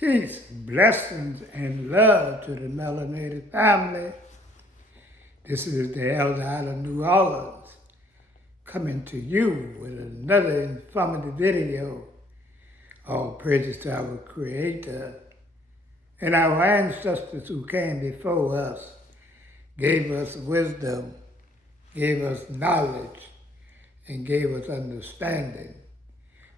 Peace, blessings, and love to the melanated family. This is the Elder out of New Orleans coming to you with another informative video. All praises to our Creator and our ancestors who came before us, gave us wisdom, gave us knowledge, and gave us understanding.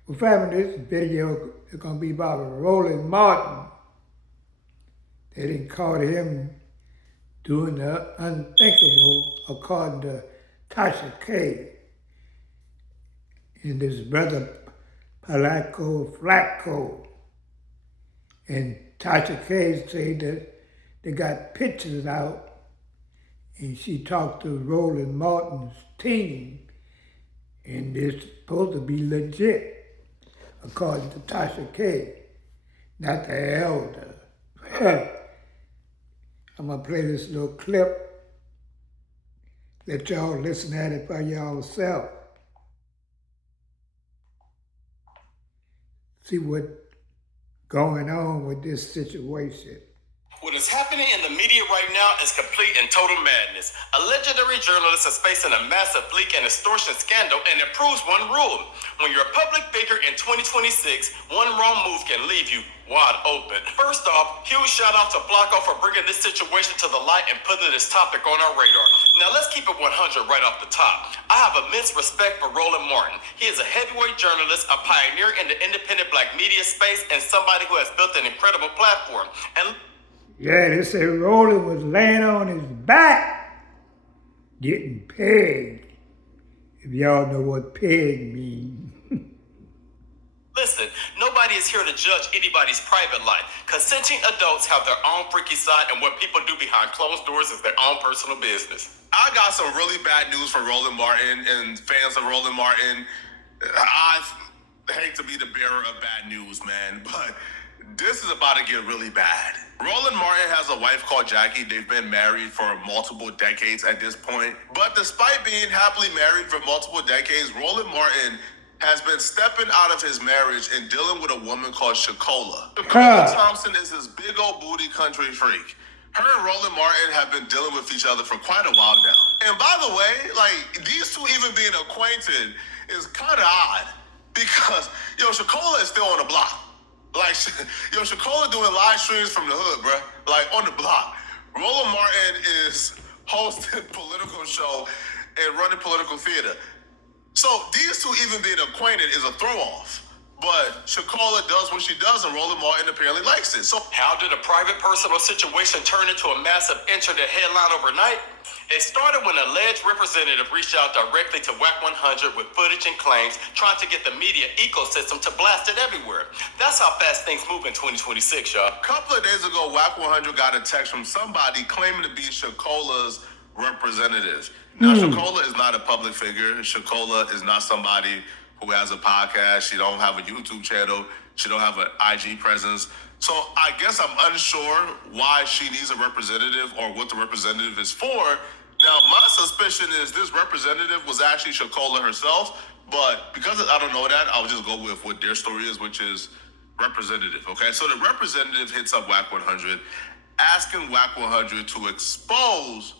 Well, family, this video is going to be about Roland Martin. They didn't call him doing the unthinkable, according to Tasha K. and his brother Palaco Flacco. And Tasha K said that they got pictures out, and she talked to Roland Martin's team, and it's supposed to be legit, according to Tasha K, not the elder. I'm going to play this little clip. Let y'all listen at it for yourself. See what's going on with this situation. What is happening in the media right now is complete and total madness. A legendary journalist is facing a massive leak and extortion scandal, and it proves one rule. When you're a public figure in 2026, one wrong move can leave you wide open. First off, huge shout out to Flacco for bringing this situation to the light and putting this topic on our radar. Now let's keep it 100 right off the top. I have immense respect for Roland Martin. He is a heavyweight journalist, a pioneer in the independent black media space, and somebody who has built an incredible platform. And yeah, they say Roland was laying on his back, getting pegged. If y'all know what peg means. listen, nobody is here to judge anybody's private life. Consenting adults have their own freaky side, and what people do behind closed doors is their own personal business. I got some really bad news for Roland Martin and fans of Roland Martin. I hate to be the bearer of bad news, man, but this is about to get really bad. Roland Martin has a wife called Jackie. They've been married for multiple decades at this point. But despite being happily married for multiple decades, Roland Martin has been stepping out of his marriage and dealing with a woman called Shakola. Shakola Thompson is this big old booty country freak. Her and Roland Martin have been dealing with each other for quite a while now. And by the way, like, these two even being acquainted is kind of odd because, Shakola is still on the block. Like, Shakola doing live streams from the hood, bruh. Like, on the block. Roland Martin is hosting political show and running political theater. So these two even being acquainted is a throw-off. But Shakola does what she does, and Roland Martin apparently likes it. So how did a private personal situation turn into a massive internet headline overnight? It started when an alleged representative reached out directly to WAC 100 with footage and claims, trying to get the media ecosystem to blast it everywhere. That's how fast things move in 2026, y'all. A couple of days ago, WAC 100 got a text from somebody claiming to be Shakola's representative. Now, Shakola is not a public figure. Shakola is not somebody who has a podcast. She don't have a YouTube channel. She don't have an IG presence. So I guess I'm unsure why she needs a representative or what the representative is for. Now, my suspicion is this representative was actually Shakola herself, but because I don't know that, I'll just go with what their story is, which is representative, okay? So the representative hits up WAC 100, asking WAC 100 to expose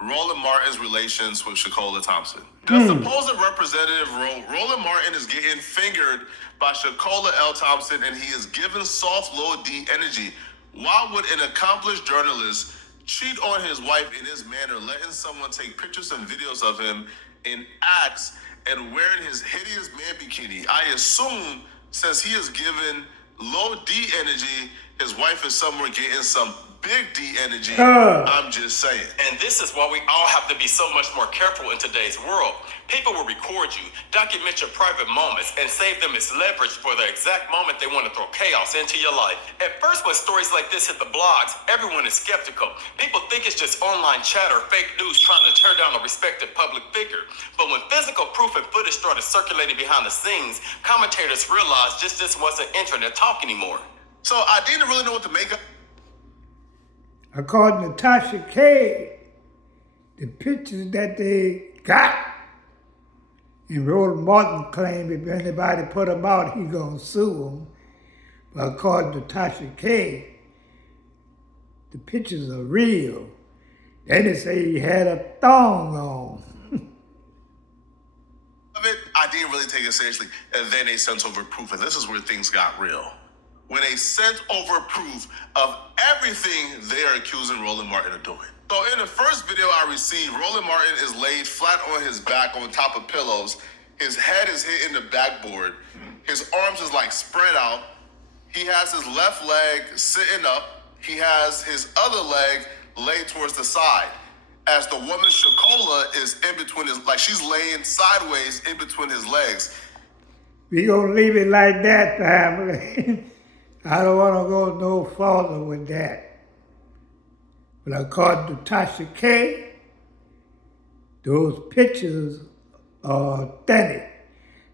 Roland Martin's relations with Shakola Thompson. The supposed representative Roland Martin is getting fingered by Shakola L. Thompson, and he is given soft low D energy. Why would an accomplished journalist cheat on his wife in this manner, letting someone take pictures and videos of him in acts and wearing his hideous man bikini? I assume since he is given low D energy, his wife is somewhere getting some big D energy. I'm just saying. And this is why we all have to be so much more careful in today's world. People will record you, document your private moments, and save them as leverage for the exact moment they want to throw chaos into your life. At first, when stories like this hit the blogs, everyone is skeptical. People think it's just online chatter, fake news trying to tear down a respected public figure. But when physical proof and footage started circulating behind the scenes, commentators realized this wasn't internet talk anymore. So I didn't really know what to make of. According to Tasha K, the pictures that they got, and Roland Martin claimed if anybody put them out, he gonna sue them. But according to Tasha K, the pictures are real. Then they say he had a thong on. Of it, I didn't really take it seriously. And then they sent over proof, and this is where things got real. When they sent over proof of everything they are accusing Roland Martin of doing. So in the first video I received, Roland Martin is laid flat on his back on top of pillows. His head is hitting the backboard. His arms is like spread out. He has his left leg sitting up. He has his other leg laid towards the side. As the woman Shakola is in between his, like she's laying sideways in between his legs. We gonna leave it like that, family. I don't want to go no further with that. But according to Tasha K, those pictures are authentic.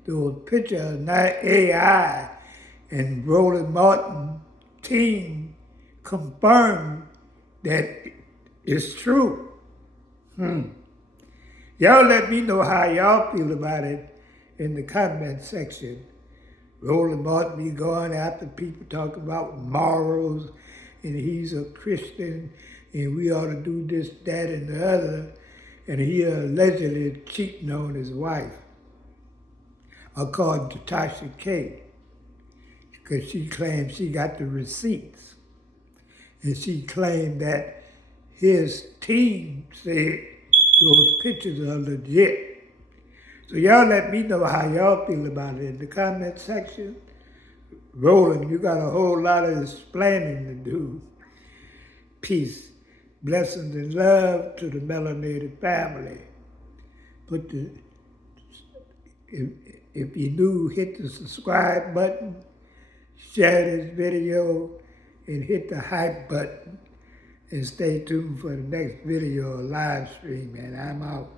Those pictures are not AI. And Roland Martin team confirmed that it's true. Y'all let me know how y'all feel about it in the comment section. Roland Martin be going after people talking about morals and he's a Christian and we ought to do this, that, and the other. And he allegedly cheating on his wife, according to Tasha K, because she claimed she got the receipts. And she claimed that his team said those pictures are legit. So y'all let me know how y'all feel about it in the comment section. Roland, you got a whole lot of explaining to do. Peace, blessings, and love to the melanated family. If you're new, hit the subscribe button, share this video, and hit the hype button. And stay tuned for the next video or live stream, and I'm out.